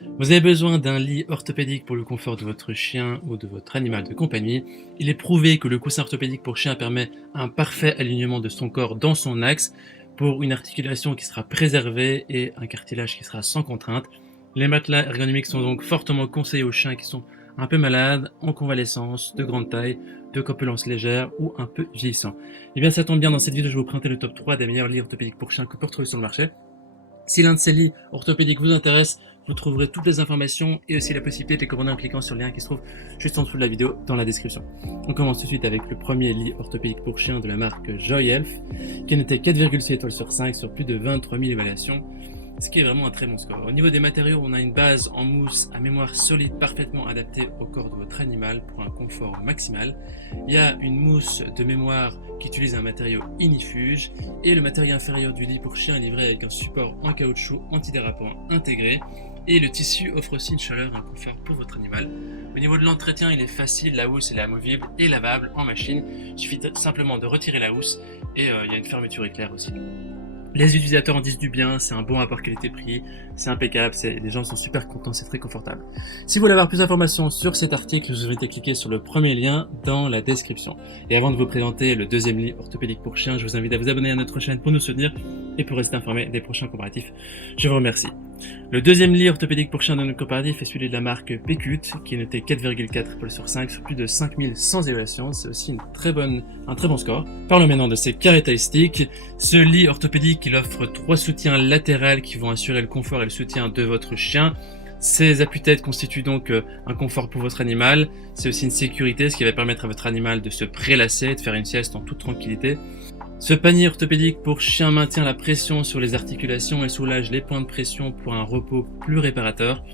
Vous avez besoin d'un lit orthopédique pour le confort de votre chien ou de votre animal de compagnie. Il est prouvé que le coussin orthopédique pour chien permet un parfait alignement de son corps dans son axe pour une articulation qui sera préservée et un cartilage qui sera sans contrainte. Les matelas ergonomiques sont donc fortement conseillés aux chiens qui sont un peu malades, en convalescence, de grande taille, de corpulence légère ou un peu vieillissant. Et bien ça tombe bien, dans cette vidéo je vais vous présenter le top 3 des meilleurs lits orthopédiques pour chiens que vous pouvez retrouver sur le marché. Si l'un de ces lits orthopédiques vous intéresse, vous trouverez toutes les informations et aussi la possibilité de les commander en cliquant sur le lien qui se trouve juste en dessous de la vidéo dans la description. On commence tout de suite avec le premier lit orthopédique pour chien de la marque Joy Health, qui a noté 4,6 étoiles sur 5 sur plus de 23 000 évaluations, ce qui est vraiment un très bon score. Au niveau des matériaux, on a une base en mousse à mémoire solide parfaitement adaptée au corps de votre animal pour un confort maximal. Il y a une mousse de mémoire qui utilise un matériau inifuge et le matériau inférieur du lit pour chien est livré avec un support en caoutchouc antidérapant intégré et le tissu offre aussi une chaleur et un confort pour votre animal. Au niveau de l'entretien, il est facile, la housse est amovible et lavable en machine. Il suffit simplement de retirer la housse et il y a une fermeture éclair aussi. Les utilisateurs en disent du bien, c'est un bon rapport qualité-prix, c'est impeccable, les gens sont super contents, c'est très confortable. Si vous voulez avoir plus d'informations sur cet article, je vous invite à cliquer sur le premier lien dans la description. Et avant de vous présenter le deuxième lit orthopédique pour chiens, je vous invite à vous abonner à notre chaîne pour nous soutenir et pour rester informé des prochains comparatifs. Je vous remercie. Le deuxième lit orthopédique pour chiens de notre comparatif est celui de la marque Pécut, qui est noté 4,4 étoiles sur 5 sur plus de 5100 évaluations. C'est aussi un très bon score. Parlons maintenant de ses caractéristiques. Ce lit orthopédique, il offre 3 soutiens latéraux qui vont assurer le confort et le soutien de votre chien. Ces appuis-têtes constituent donc un confort pour votre animal. C'est aussi une sécurité, ce qui va permettre à votre animal de se prélasser, de faire une sieste en toute tranquillité. Ce panier orthopédique pour chien maintient la pression sur les articulations et soulage les points de pression pour un repos plus réparateur.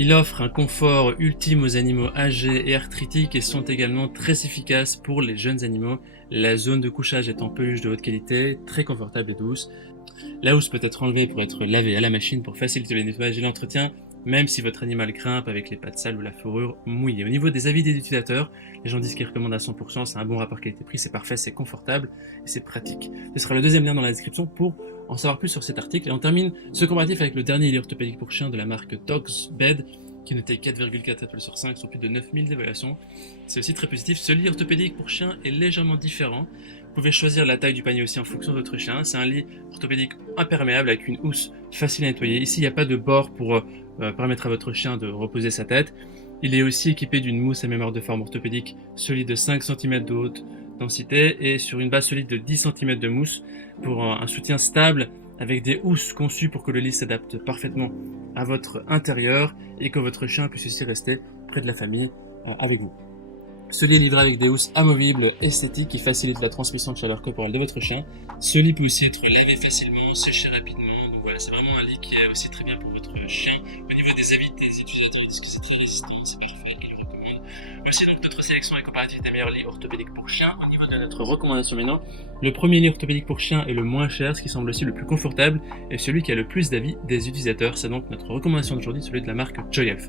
Il offre un confort ultime aux animaux âgés et arthritiques et sont également très efficaces pour les jeunes animaux. La zone de couchage est en peluche de haute qualité, très confortable et douce. La housse peut être enlevée pour être lavée à la machine pour faciliter le nettoyage et l'entretien, même si votre animal grimpe avec les pattes sales ou la fourrure mouillée. Au niveau des avis des utilisateurs, les gens disent qu'ils recommandent à 100%, c'est un bon rapport qualité-prix, c'est parfait, c'est confortable et c'est pratique. Ce sera le deuxième lien dans la description pour en savoir plus sur cet article. Et on termine ce comparatif avec le dernier lit orthopédique pour chien de la marque Dogs Bed, qui est noté 4,4 étoiles sur 5 sur plus de 9000 évaluations. C'est aussi très positif. Ce lit orthopédique pour chien est légèrement différent. Vous pouvez choisir la taille du panier aussi en fonction de votre chien. C'est un lit orthopédique imperméable avec une housse facile à nettoyer. Ici, il n'y a pas de bord pour permettre à votre chien de reposer sa tête. Il est aussi équipé d'une mousse à mémoire de forme orthopédique solide de 5 cm de haute densité et sur une base solide de 10 cm de mousse pour un soutien stable avec des housses conçues pour que le lit s'adapte parfaitement à votre intérieur et que votre chien puisse aussi rester près de la famille avec vous. Ce lit est livré avec des housses amovibles esthétiques qui facilitent la transmission de chaleur corporelle de votre chien. Ce lit peut aussi être lavé facilement, séché rapidement. Donc voilà, c'est vraiment un lit qui est aussi très bien pour votre chien. Au niveau des avis des utilisateurs, ils disent que c'est très résistant, c'est parfait, ils le recommandent. Voici donc notre sélection et comparatif des meilleurs lits orthopédiques pour chiens. Au niveau de notre recommandation maintenant, le premier lit orthopédique pour chien est le moins cher, ce qui semble aussi le plus confortable et celui qui a le plus d'avis des utilisateurs. C'est donc notre recommandation d'aujourd'hui, celui de la marque Joy Health.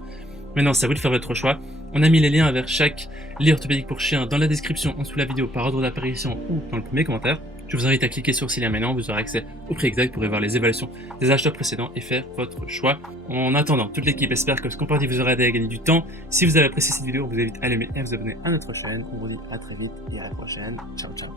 Maintenant, c'est à vous de faire votre choix. On a mis les liens vers chaque lit orthopédique pour chien dans la description en dessous de la vidéo par ordre d'apparition ou dans le premier commentaire. Je vous invite à cliquer sur ces liens maintenant, vous aurez accès au prix exact pour voir les évaluations des acheteurs précédents et faire votre choix. En attendant, toute l'équipe espère que ce comparatif vous aura aidé à gagner du temps. Si vous avez apprécié cette vidéo, on vous invite à l'aimer et à vous abonner à notre chaîne. On vous dit à très vite et à la prochaine. Ciao, ciao.